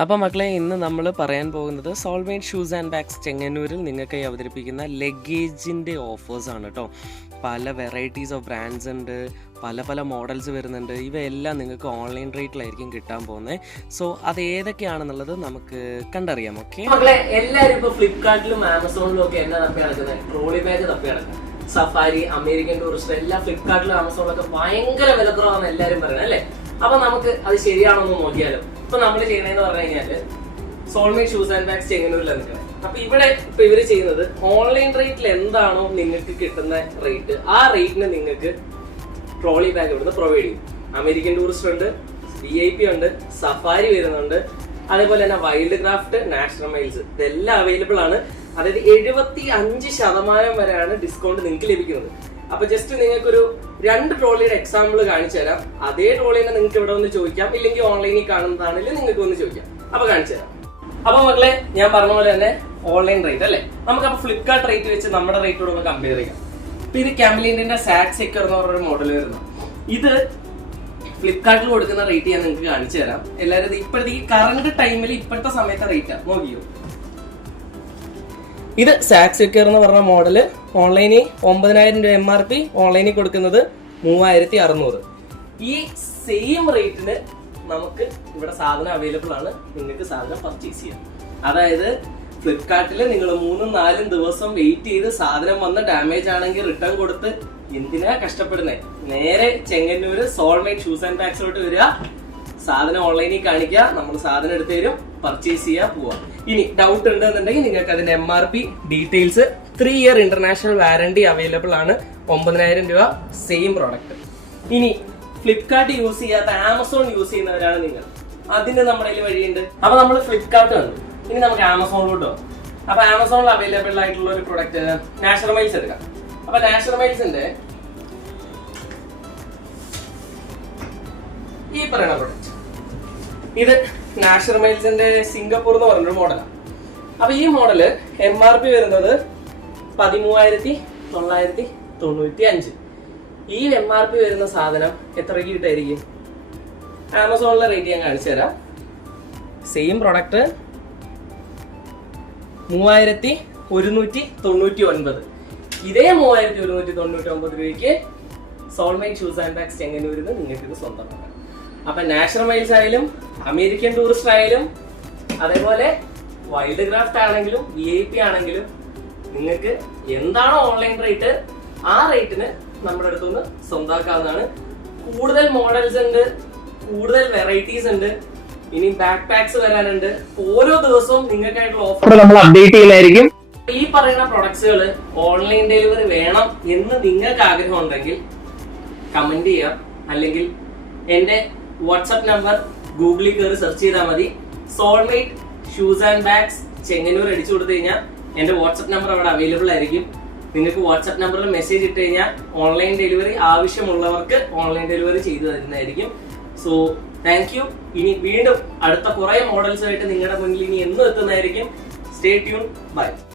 അപ്പോൾ മക്കളെ, ഇന്ന് നമ്മൾ പറയാൻ പോകുന്നത് സോൾമേറ്റ് ഷൂസ് ആൻഡ് ബാഗ്സ് ചെങ്ങന്നൂരിൽ നിങ്ങൾക്കായി അവതരിപ്പിക്കുന്ന ലഗേജിൻ്റെ ഓഫേഴ്സാണ് കേട്ടോ. പല വെറൈറ്റീസ് ഓഫ് ബ്രാൻഡ്സ് ഉണ്ട്, പല മോഡൽസ് വരുന്നുണ്ട്. ഇവയെല്ലാം നിങ്ങൾക്ക് ഓൺലൈൻ റേറ്റിലായിരിക്കും കിട്ടാൻ പോകുന്നത്. സോ അത് ഏതൊക്കെയാണെന്നുള്ളത് നമുക്ക് കണ്ടറിയാം. ഓക്കെ മക്കളെ, എല്ലാവരും ഇപ്പോൾ ഫ്ലിപ്കാർട്ടിലും ആമസോണിലും ഒക്കെ എന്നാ തപ്പി നടക്കുന്നത്? ട്രോളി ബാഗ് തപ്പി നടക്കുക. സഫാരി, അമേരിക്കൻ ടൂറിസ്റ്റ് എല്ലാം ഫ്ലിപ്കാർട്ടിലും ആമസോണിലൊക്കെ ഭയങ്കര വിലക്കുറവാണെന്ന് എല്ലാവരും പറയുന്നത് അല്ലേ? അപ്പൊ നമുക്ക് അത് ശരിയാണോ എന്ന് നോക്കിയാലോ. ഇപ്പൊ നമ്മൾ ചെയ്യണേന്ന് പറഞ്ഞു കഴിഞ്ഞാല് സോൾമേറ്റ് ഷൂസ് ആൻഡ് ബാഗ്സ് ചെങ്ങന്നൂരിലാണ് നിൽക്കുന്നത്. അപ്പൊ ഇവിടെ ഇപ്പൊ ഇവര് ചെയ്യുന്നത് ഓൺലൈൻ റേറ്റിൽ എന്താണോ നിങ്ങൾക്ക് കിട്ടുന്ന റേറ്റ്, ആ റേറ്റിന് നിങ്ങൾക്ക് ട്രോളി ബാഗ് ഇവിടുന്ന് പ്രൊവൈഡ് ചെയ്യും. അമേരിക്കൻ ടൂറിസ്റ്റ് ഉണ്ട്, VIP ഉണ്ട്, സഫാരി വരുന്നുണ്ട്, അതേപോലെ തന്നെ വൈൽഡ് ക്രാഫ്റ്റ്, നാഷണൽ മൈൽസ്, ഇതെല്ലാം അവൈലബിൾ ആണ്. അതായത് 75% വരെയാണ് ഡിസ്കൗണ്ട് നിങ്ങൾക്ക് ലഭിക്കുന്നത്. അപ്പൊ ജസ്റ്റ് നിങ്ങൾക്കൊരു 2 ട്രോളിയുടെ എക്സാമ്പിൾ കാണിച്ചു തരാം. അതേ ട്രോളിനെ നിങ്ങൾക്ക് ഇവിടെ ഒന്ന് ചോദിക്കാം, ഇല്ലെങ്കിൽ ഓൺലൈനിൽ കാണുന്നതാണെങ്കിലും നിങ്ങൾക്ക് ഒന്ന് ചോദിക്കാം. അപ്പൊ കാണിച്ചു തരാം. അപ്പൊ മക്കളെ, ഞാൻ പറഞ്ഞ പോലെ തന്നെ ഓൺലൈൻ റേറ്റ് അല്ലേ, നമുക്കപ്പോ ഫ്ലിപ്കാർട്ട് റേറ്റ് വെച്ച് നമ്മുടെ റേറ്റോട് ഒന്ന് കമ്പയർ ചെയ്യാം. ഇപ്പൊ ഇത് ക്യാംലിന്റെ സാറ്റ് സെക്യൂർ എന്ന് പറഞ്ഞൊരു മോഡൽ വരുന്നു. ഇത് ഫ്ലിപ്കാർട്ടിൽ കൊടുക്കുന്ന റേറ്റ് ഞാൻ നിങ്ങൾക്ക് കാണിച്ചു തരാം. എല്ലാവരും ഇപ്പോഴത്തെ ഈ കറണ്ട് ടൈമിൽ ഇപ്പോഴത്തെ സമയത്തെ റേറ്റാ നോക്കിയോ. ഇത് സാറ്റ് സെക്യൂർ എന്ന് പറഞ്ഞ മോഡല് ഓൺലൈനിൽ 9000 രൂപ MRP, ഓൺലൈനിൽ കൊടുക്കുന്നത് 3600. ഈ സെയിം റേറ്റിന് നമുക്ക് ഇവിടെ സാധനം അവൈലബിൾ ആണ്, നിങ്ങൾക്ക് സാധനം പർച്ചേസ് ചെയ്യാം. അതായത് ഫ്ലിപ്കാർട്ടിൽ നിങ്ങൾ 3-4 ദിവസം വെയിറ്റ് ചെയ്ത് സാധനം വന്ന് ഡാമേജ് ആണെങ്കിൽ റിട്ടേൺ കൊടുത്ത് എന്തിനാ കഷ്ടപ്പെടുന്നത്? നേരെ ചെങ്ങന്നൂര് സോൾമേറ്റ് ഷൂസ് ആൻഡ് ബാഗ്സിലോട്ട് വരിക, സാധനം ഓൺലൈനിൽ കാണിക്കുക, നമ്മൾ സാധനം എടുത്ത് തരും, പർച്ചേസ് ചെയ്യാൻ പോവാം. ഇനി ഡൗട്ട് ഉണ്ടെന്നുണ്ടെങ്കിൽ നിങ്ങൾക്ക് അതിന്റെ MRP details, 3 year international warranty available ആണ്, 9000 രൂപ സെയിം പ്രോഡക്റ്റ്. ഇനി ഫ്ലിപ്കാർട്ട് യൂസ് ചെയ്യാത്ത ആമസോൺ യൂസ് ചെയ്യുന്നവരാണ് നിങ്ങൾ, അതിന് നമ്മുടെ കയ്യിൽ വഴിയുണ്ട്. അപ്പൊ നമ്മൾ ഫ്ലിപ്കാർട്ട് കണ്ടു, ഇനി നമുക്ക് ആമസോണിലോട്ട് പോകാം. അപ്പൊ ആമസോണിൽ അവൈലബിൾ ആയിട്ടുള്ള ഒരു പ്രൊഡക്റ്റ് നാഷണൽ മൈൽസ് എടുക്കാം. അപ്പൊ നാഷണൽ മൈൽസിന്റെ ഈ പറയുന്ന പ്രൊഡക്റ്റ്, ഇത് നാഷണൽ മൈൽസിന്റെ സിംഗപ്പൂർ എന്ന് പറഞ്ഞൊരു മോഡലാണ്. അപ്പൊ ഈ മോഡല് MRP വരുന്നത് 13,995. ഈ MRP വരുന്ന സാധനം എത്രയ്ക്ക് കിട്ടായിരിക്കും? ആമസോണിലെ റേറ്റ് ഞാൻ കാണിച്ചു തരാം. Same product 3199. ഇതേ 3199 രൂപയ്ക്ക് സോൾമേറ്റ് ഷൂസ് ആൻഡ് ബാഗ്സ് ചെങ്ങന്നൂരിൽ നിന്ന് നിങ്ങൾക്ക് ഇത് സ്വന്തമാക്കാം. അപ്പൊ നാഷണൽ മൈൽസ് ആയാലും അമേരിക്കൻ ടൂറിസ്റ്റ് ആയാലും അതേപോലെ വൈൽഡ് ക്രാഫ്റ്റ് ആണെങ്കിലും VIP ആണെങ്കിലും നിങ്ങൾക്ക് എന്താണോ ഓൺലൈൻ റേറ്റ്, ആ റേറ്റിന് നമ്മുടെ അടുത്തുനിന്ന് സ്വന്തമാക്കാവുന്നതാണ്. കൂടുതൽ മോഡൽസ് ഉണ്ട്, കൂടുതൽ വെറൈറ്റീസ് ഉണ്ട്, ഇനി ബാക്ക് പാക്സ് വരാനുണ്ട്. ഓരോ ദിവസവും നിങ്ങൾക്കായിട്ടുള്ള ഓഫർ നമ്മൾ അപ്ഡേറ്റ് ചെയ്യുന്നതായിരിക്കും. ഈ പറയുന്ന പ്രൊഡക്ട്സുകൾ ഓൺലൈൻ ഡെലിവറി വേണം എന്ന് നിങ്ങൾക്ക് ആഗ്രഹം ഉണ്ടെങ്കിൽ കമന്റ് ചെയ്യാം, അല്ലെങ്കിൽ എന്റെ വാട്സ്ആപ്പ് നമ്പർ ഗൂഗിളിൽ കയറി സെർച്ച് ചെയ്താൽ മതി. Soulmate shoes and bags Chengannur അടിച്ചു കൊടുത്തു കഴിഞ്ഞാൽ എന്റെ വാട്സ്ആപ്പ് നമ്പർ അവിടെ അവൈലബിൾ ആയിരിക്കും. നിങ്ങൾക്ക് വാട്സ്ആപ്പ് നമ്പറിൽ മെസ്സേജ് ഇട്ട് കഴിഞ്ഞാൽ ഓൺലൈൻ ഡെലിവറി ആവശ്യമുള്ളവർക്ക് ഓൺലൈൻ ഡെലിവറി ചെയ്തു തരുന്നതായിരിക്കും. So thank you. ഇനി വീണ്ടും അടുത്ത കുറെ മോഡൽസുമായിട്ട് നിങ്ങളുടെ മുന്നിൽ ഇനി എന്നും എത്തുന്നതായിരിക്കും. Stay tune. ബൈ.